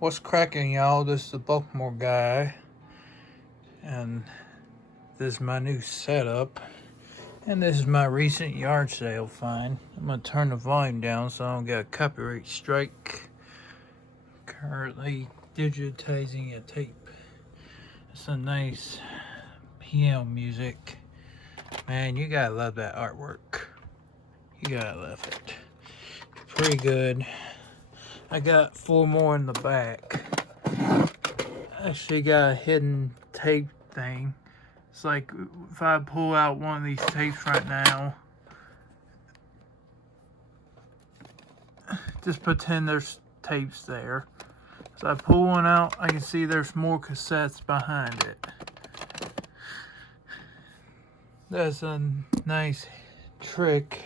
What's cracking, y'all? This is the Baltimore guy, and this is my new setup, and this is my recent yard sale find. I'm gonna turn the volume down so I don't get a copyright strike. Currently digitizing a tape. It's a nice piano music. Man, you gotta love that artwork. You gotta love it. Pretty good. I got 4 more in the back. Actually got a hidden tape thing. It's like if I pull out one of these tapes right now, just pretend there's tapes there. So I pull one out, I can see there's more cassettes behind it. That's a nice trick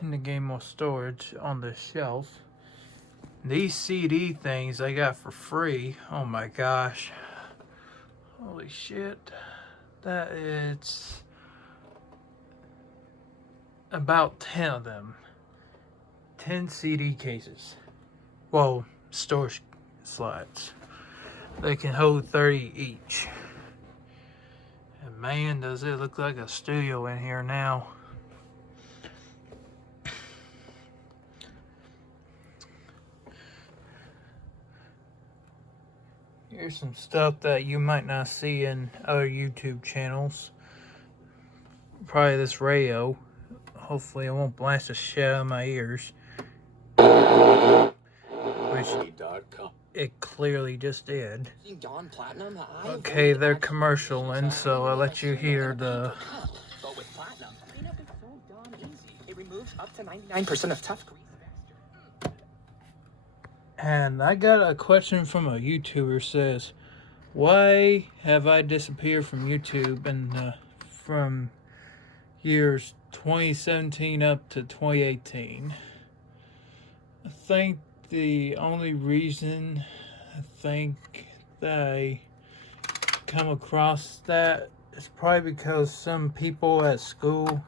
in the game of storage on the shelf. These CD things I got for free. Oh my gosh. Holy shit. That is about 10 of them. 10 CD cases. Well, storage slots. They can hold 30 each. And man, does it look like a studio in here now. Here's some stuff that you might not see in other YouTube channels. Probably this radio. Hopefully it won't blast the shit out of my ears. Which it clearly just did. Okay, they're commercial, and so I'll let you hear the... But with platinum, cleanup is so darn easy. It removes up to 99% of tough grease. And I got a question from a YouTuber. Says, why have I disappeared from YouTube from years 2017 up to 2018? I think the only reason that I come across that is probably because some people at school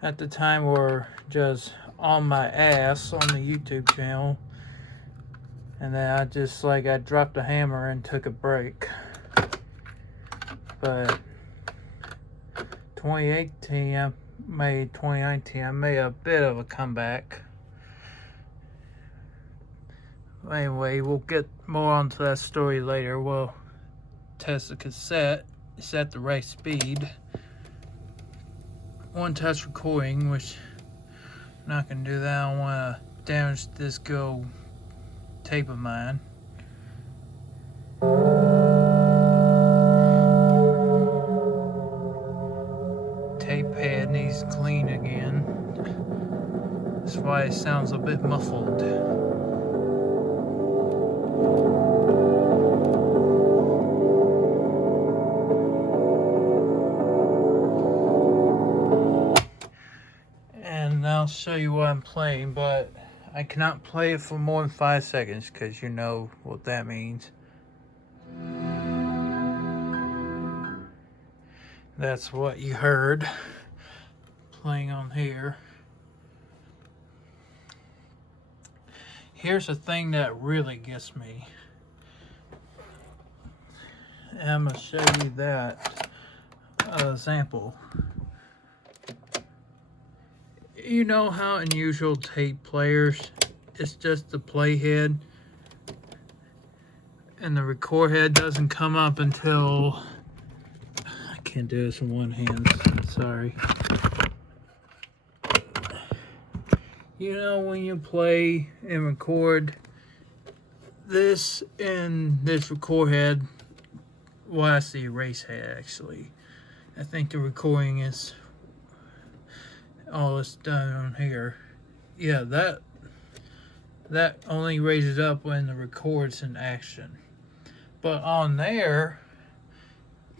at the time were just on my ass on the YouTube channel. And then I dropped the hammer and took a break. But 2019, I made a bit of a comeback. Anyway, we'll get more onto that story later. We'll test the cassette. It's at the right speed. One touch recording, which I'm not going to do that. I don't want to damage this tape of mine. Tape head needs clean again. That's why it sounds a bit muffled. And I'll show you what I'm playing, but I cannot play it for more than 5 seconds because you know what that means. That's what you heard playing on here. Here's the thing that really gets me. And I'm going to show you that sample. You know how in usual tape players, it's just the playhead and the record head doesn't come up until... I can't do this in one hand, sorry. You know when you play and record this and this record head, well, that's the erase head actually. I think the recording is all it's done on here. Yeah, that only raises up when the record's in action. But on there,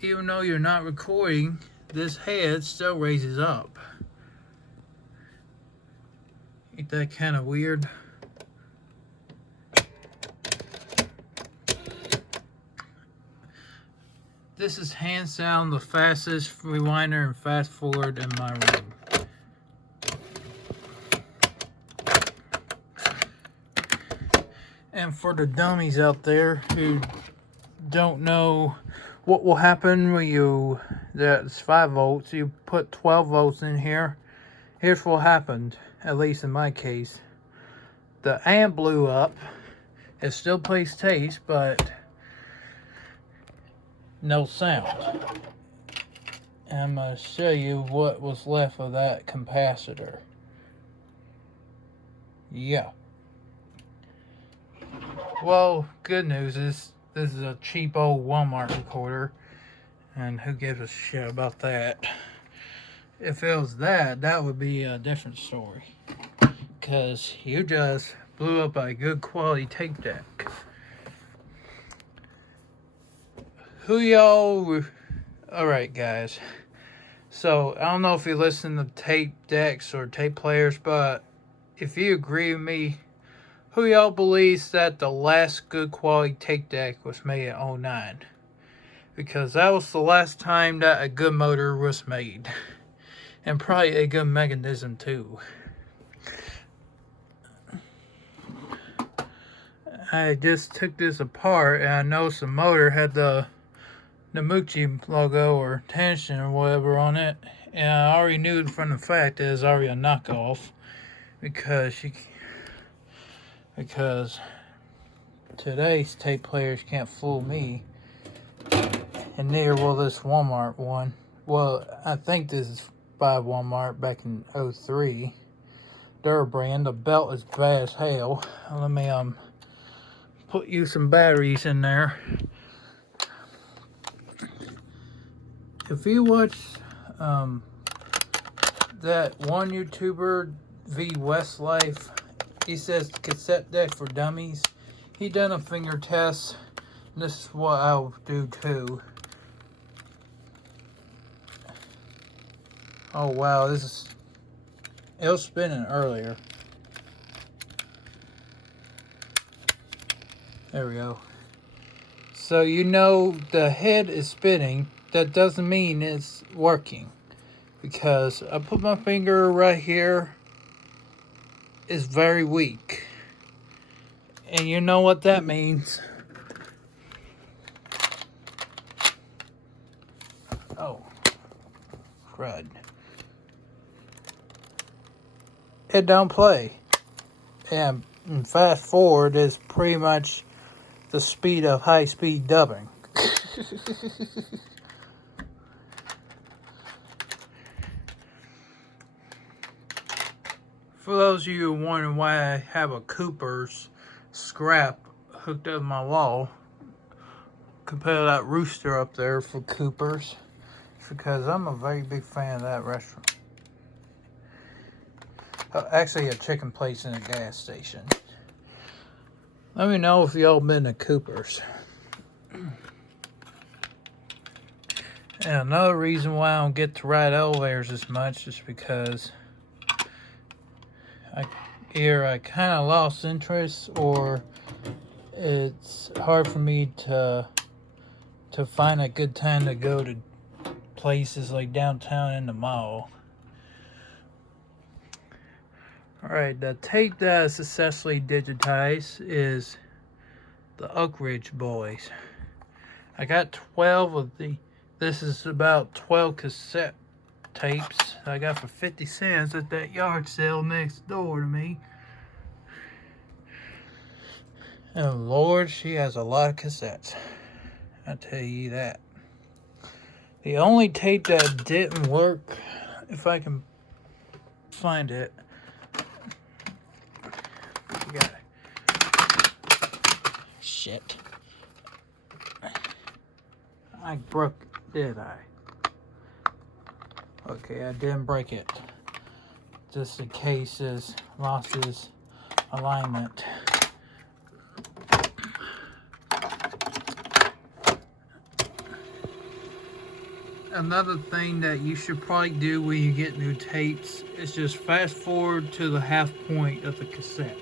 even though you're not recording, this head still raises up. Ain't that kind of weird? This is hands down the fastest rewinder and fast forward in my room. And for the dummies out there who don't know what will happen when that's 5 volts, you put 12 volts in here. Here's what happened, at least in my case. The amp blew up. It still plays taste, but no sound. And I'm going to show you what was left of that capacitor. Yeah. Well, good news is this is a cheap old Walmart recorder, and who gives a shit about that? If it was that, that would be a different story. Because you just blew up a good quality tape deck. Who y'all... Alright, guys. So, I don't know if you listen to tape decks or tape players, but if you agree with me, who y'all believes that the last good quality tape deck was made in 2009? Because that was the last time that a good motor was made. And probably a good mechanism too. I just took this apart and I noticed the motor had the Namuchi logo or tension or whatever on it. And I already knew from the fact that it's already a knockoff. Because today's tape players can't fool me, and neither will this Walmart one. Well, I think this is by Walmart back in 03. Their brand. The belt is bad as hell. Let me put you some batteries in there. If you watch that one YouTuber V Westlife, he says cassette deck for dummies. He done a finger test. And this is what I'll do too. Oh wow, it was spinning earlier. There we go. So you know the head is spinning. That doesn't mean it's working. Because I put my finger right here. It's very weak. And you know what that means. Oh. Crud. It don't play. And fast forward is pretty much the speed of high-speed dubbing. For those of you who wondering why I have a Cooper's scrap hooked up my wall, compared to that rooster up there for Cooper's, it's because I'm a very big fan of that restaurant. Actually, a chicken place in a gas station. Let me know if y'all been to Cooper's. And another reason why I don't get to ride elevators as much is because either I kind of lost interest, or it's hard for me to find a good time to go to places like downtown and the mall. Alright, the tape that I successfully digitized is the Oak Ridge Boys. I got 12 of this is about 12 cassette tapes I got for 50 cents at that yard sale next door to me. And Lord, she has a lot of cassettes. I tell you that. The only tape that didn't work, if I can find it, got it. Shit. I broke it, did I? Okay, I didn't break it. Just in case it lost its alignment. Another thing that you should probably do when you get new tapes is just fast forward to the half point of the cassette.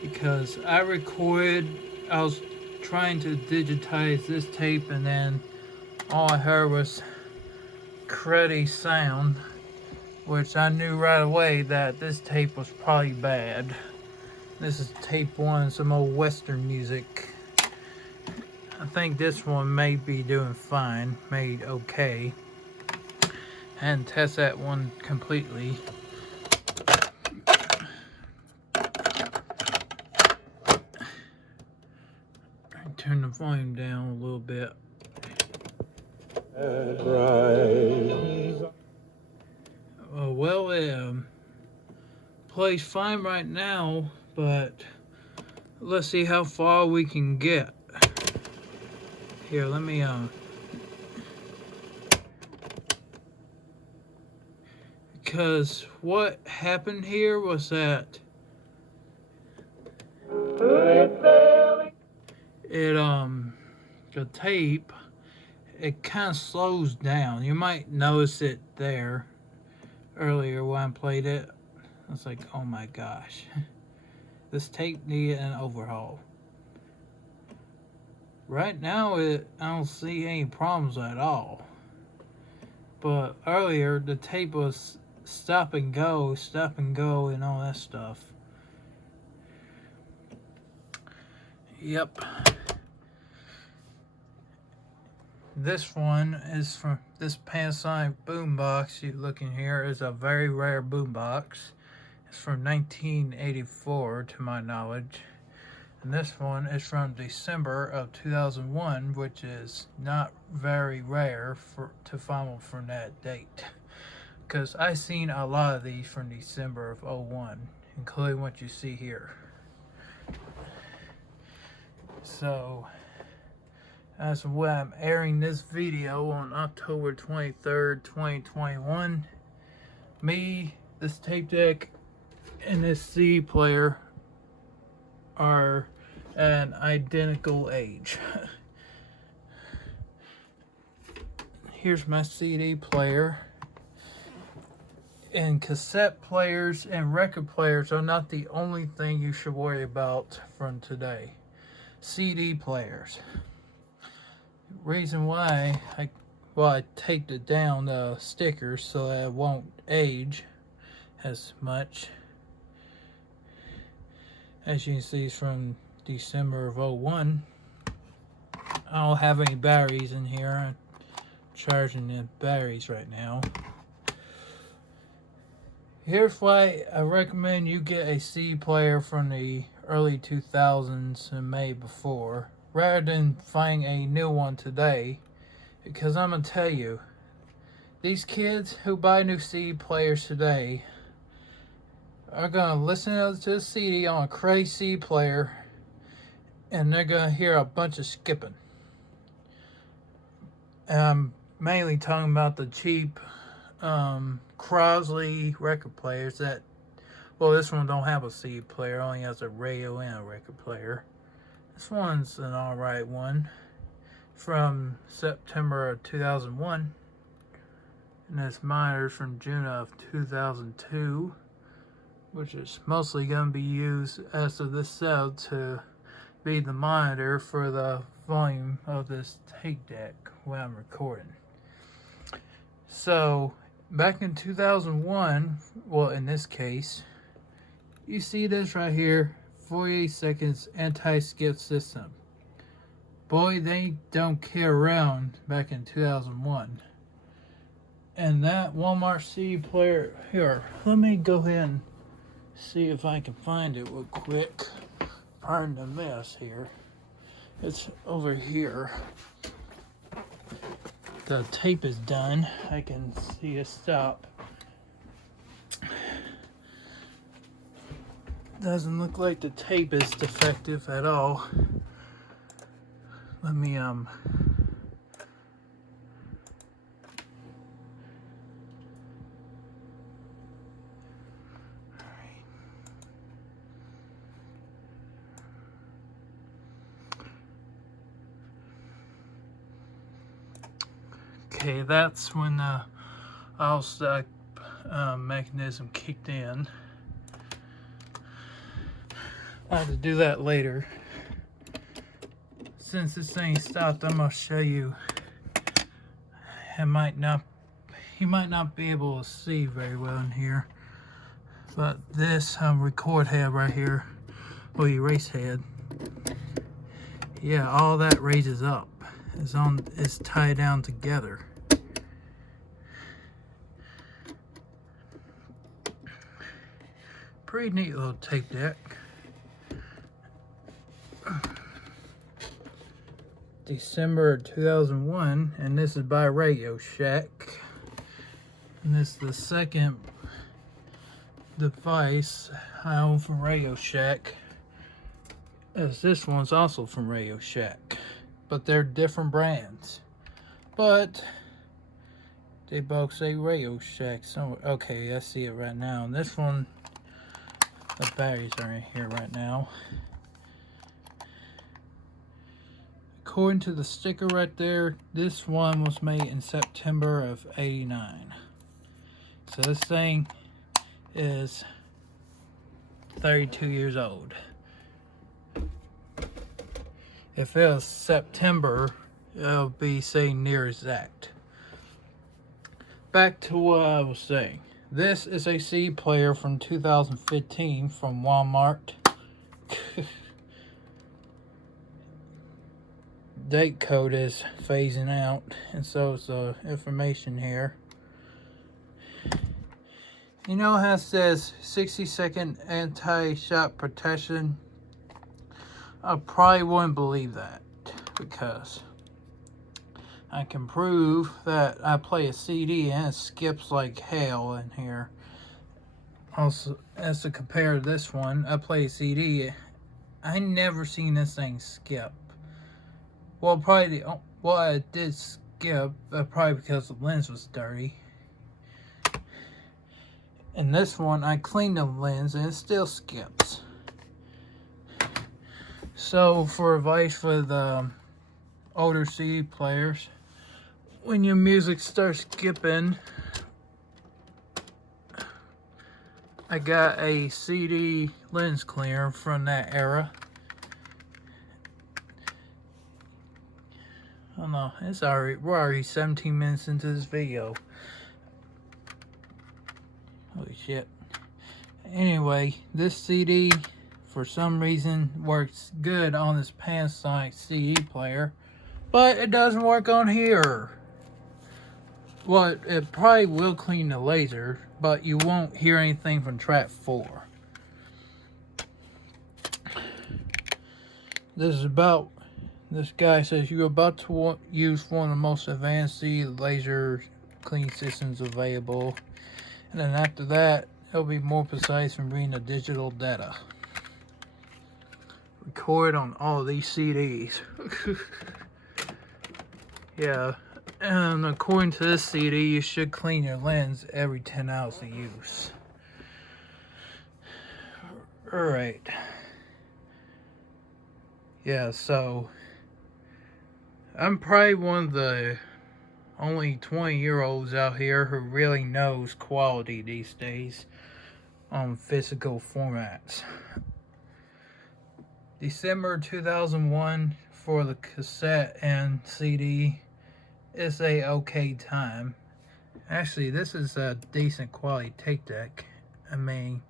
Because I was trying to digitize this tape, and then all I heard was cruddy sound. which I knew right away that this tape was probably bad. This is tape 1, some old Western music. I think this one may be doing fine, made okay. And test that one completely. Turn the volume down a little bit. Well, it plays fine right now, but let's see how far we can get. Here, let me because what happened here was that it the tape, it kind of slows down. You might notice it there earlier when I played it. I was like, oh my gosh, this tape needed an overhaul. Right now, I don't see any problems at all. But earlier, the tape was stop and go, and all that stuff. Yep. This one is from this Panasonic boombox you look in here is a very rare boombox. It's from 1984 to my knowledge. And this one is from December of 2001, which is not very rare to find from that date. Because I've seen a lot of these from December of 01, including what you see here. So, as when I'm airing this video on October 23rd, 2021, me, this tape deck, and this CD player are at an identical age. Here's my CD player. And cassette players and record players are not the only thing you should worry about from today. CD players. Reason why I taped it down the stickers so that it won't age as much. As you can see, it's from December of 01. I don't have any batteries in here. I'm charging the batteries right now. Here's why I recommend you get a CD player from the early 2000s and maybe before, rather than finding a new one today. Because I'm going to tell you, these kids who buy new CD players today are going to listen to the CD on a crazy CD player, and they're going to hear a bunch of skipping. And I'm mainly talking about the cheap Crosley record players that, well, this one don't have a CD player, only has a radio and a record player. This one's an alright one from September of 2001, and this monitor's from June of 2002, which is mostly going to be used as of this cell to be the monitor for the volume of this tape deck when I'm recording. So back in 2001, well, in this case, you see this right here, 48 seconds anti-skip system. Boy, they don't care around back in 2001. And that Walmart CD player, here, let me go ahead and see if I can find it real quick. Pardon the mess here. It's over here. The tape is done. I can see it stop. Doesn't look like the tape is defective at all. Let me okay, that's when the all-stop mechanism kicked in. I have to do that later. Since this thing stopped, I'm gonna show you. You you might not be able to see very well in here, but this record head right here, or erase head, yeah, all that raises up. It's tied down together. Pretty neat little tape deck. December 2001, and this is by Radio Shack. And this is the second device I own from Radio Shack, as this one's also from Radio Shack, but they're different brands. But they both say Radio Shack somewhere. Okay, I see it right now. And this one, the batteries are in here right now. According to the sticker right there, this one was made in September of '89. So this thing is 32 years old. If it was September, it'll be saying near exact. Back to what I was saying. This is a CD player from 2015 from Walmart. Date code is phasing out, and so is the information here. You know how it says 60-second anti-shot protection? I probably wouldn't believe that, because I can prove that I play a CD and it skips like hell in here. Also, as to compare to this one, I play a CD, I never seen this thing skip. Well, I did skip, probably because the lens was dirty. And this one, I cleaned the lens and it still skips. So, for advice for the older CD players, when your music starts skipping, I got a CD lens cleaner from that era. Oh no, we're already 17 minutes into this video. Holy shit. Anyway, this CD, for some reason, works good on this Panasonic CD player, but it doesn't work on here. Well, it probably will clean the laser, but you won't hear anything from track 4. This guy says you're about to use one of the most advanced CD laser clean systems available. And then after that, it'll be more precise in reading the digital data. Record on all of these CDs. Yeah, and according to this CD, you should clean your lens every 10 hours of use. Alright. Yeah, so I'm probably one of the only 20-year-olds out here who really knows quality these days on physical formats. December 2001 for the cassette and CD is a okay time. Actually, this is a decent quality tape deck. I mean,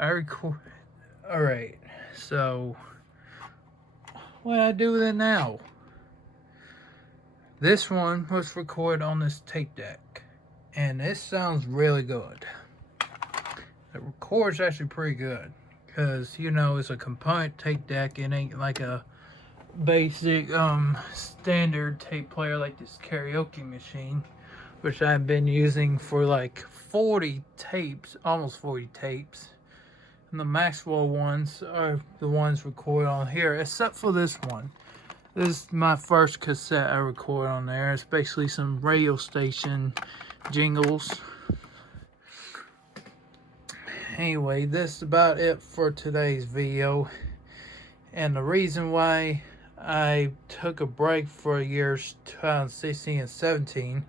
alright, so what do I do with it now? This one was recorded on this tape deck, and it sounds really good. The record's actually pretty good, because, you know, it's a component tape deck. It ain't like a basic standard tape player like this karaoke machine, which I've been using for like 40 tapes, almost 40 tapes. And the Maxwell ones are the ones recorded on here, except for this one. This is my first cassette I record on there. It's basically some radio station jingles. Anyway, this is about it for today's video. And the reason why I took a break for years 2016 and 17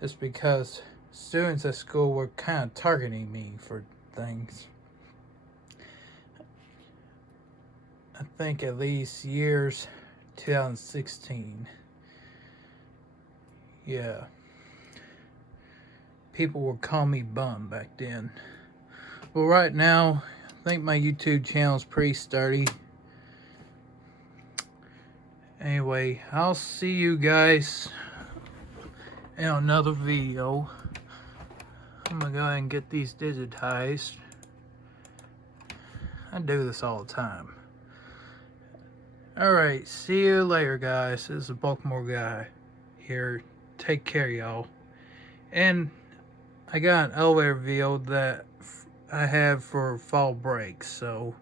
is because students at school were kind of targeting me for things. I think at least years 2016. Yeah. people would call me bum back then. Well, right now, I think my YouTube channel is pretty sturdy. Anyway, I'll see you guys in another video. I'm gonna go ahead and get these digitized. I do this all the time. Alright, see you later, guys. This is the Baltimore guy here. Take care, y'all. And I got an elevator video that I have for fall break, so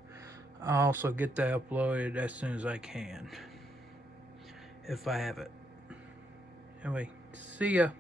I'll also get that uploaded as soon as I can, if I have it. Anyway, see ya.